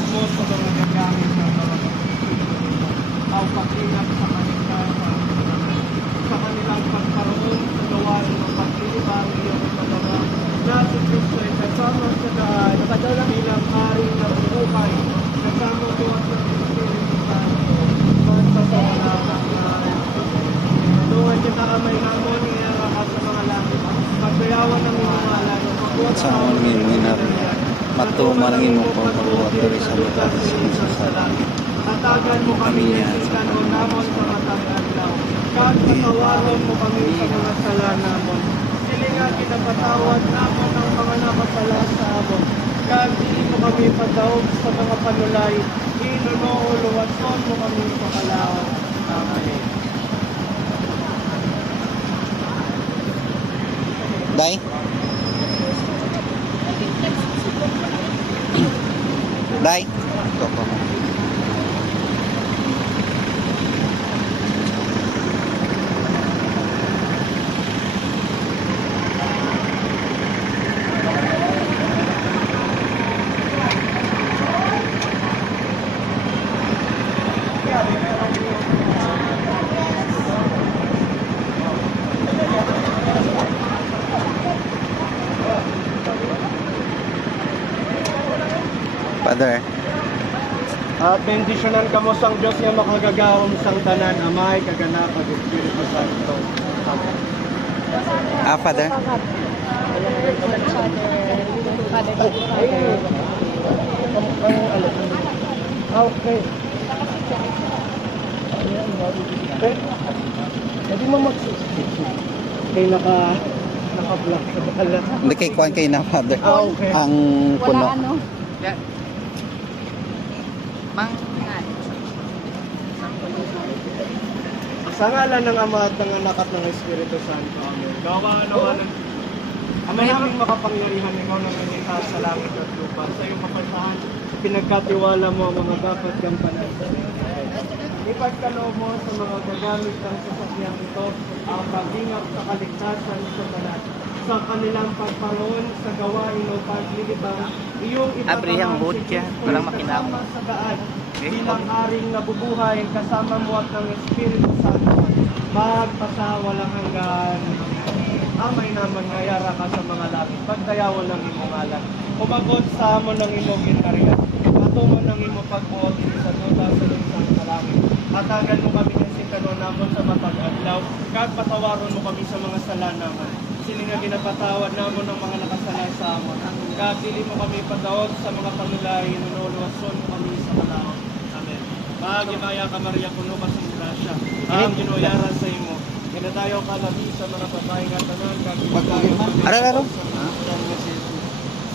pagtubog mo sa mga gagamit ng mga ang pag-ingat sa kaligtasan sa kanilang pagkaroon sa gawain ng paglilibang iyong mga na si Kristo ay kasama sa daan bilang hari ng buhay kasama mo at ng Espiritu Santo magpapawala tulungan niya kaamay namon iyaraka sa mga langit pagbayawan ng mga ngalan sa mga minari matuman ng imong pagpaluwat diri sa lugar sa masasalang tatagan mo kami ng kanon namon sa matang adlaw kag patawaron mo kami sa mga sala namon silingan kinapatawad namon ang mga nakasala sa amon kag dili mo kami padaog sa mga panulay inunoo luwason mo kami sa kalawan. Amen. Day? Day? Koko mo. Father. At bendisyonan kamo sang Dios nga makagagahom sang tanan amay kagana kag Espiritu Santo. Amen. Father. Okay. Jadi mo kay naka-block sa bala. Hindi kay kuan kay na Father. Okay. Ang puno. Wala ano? Sa ngalan ng Ama at ng Anak at ng Espiritu Santo. Amen. Gawa naman ng Ama naming makapangyarihan, ikaw na nangyayta sa langit at lupa. Sa iyong mapagtahan, pinagkatiwala mo ang mga dapat gampanan. Ipagkaloob mo sa mga gagamit ng sasakyan ito ang pag-ingat sa kaligtasan sa tanan. Sa kanilang pagparoon sa gawain o paglilibang, iyong Abrihang ipatahan boat si yan. Kristo Walang ay makinabang. kasama sa daan. Bilang aring nabubuhay, kasama mo at ng Espiritu Santo, magpasawalang hanggan. Amay naman ngayara ka sa mga langit, pagdayawan ng imong ngalan. Umabot sa amon ng imong ginarihan, atungo ng imong pagbuot sa tuta sa lunsang sa langit. Hatagan mo kami ng sikanon namon sa matag adlaw, kag patawaron mo kami sa mga sala naman. Sili nga ginapatawad namon ng mga nakasala sa amon. Kag dili mo kami padaot sa mga panulay, nunuluwason mo kami sa kalaon. Amen. Magimaya ka Maria, puno ka sa grasya. Ang ginuyaran sa imo. Kinadayo ka labi sa mga babae nga tanan, kag ipagayo kami. Araw-araw.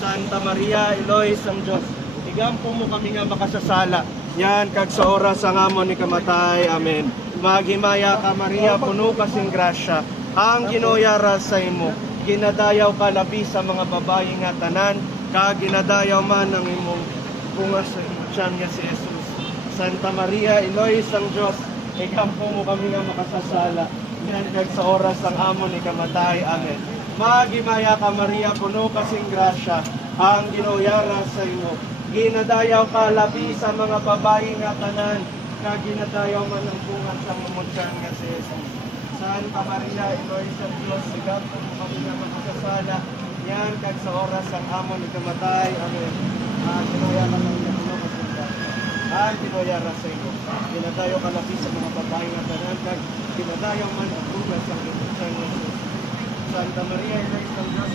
Santa Maria, Eloy, San Diyos. Igampo mo kami nga makasasala. Yan, kag sa oras ang amon ni kamatay. Amen. Maghimaya ka Maria, puno ka sing grasya. Ang ginuyara sa imo. Ginadayaw ka labi sa mga babae nga tanan, kag ginadayaw man ang imong bunga sa tiyan nga si Jesus. Santa Maria, Eloy, San Diyos. Igampo mo kami nga makasasala. Yan, kag sa oras ang amon ni kamatay. Amen. Maghimaya ka Maria, puno ka sing grasya. Ang ginuyara sa imo. Ginadayaw ka labi sa mga babae nga tanan, kag ginadayaw man ang bunga sa imong tiyan nga si Jesus. Santa Maria, Eloy sa Diyos, igampo mo kami nga makasasala. Yan, kag sa oras ang amon ni kamatay. Amen. Ginuyara ka Maria, puno ka sing grasya. Ang ginuyara sa imo. Ginadayaw ka labi sa mga babae nga tanan, kag ginadayaw man ang bunga sa imong tiyan nga si Jesus. Santa Maria, Eloy sa Diyos,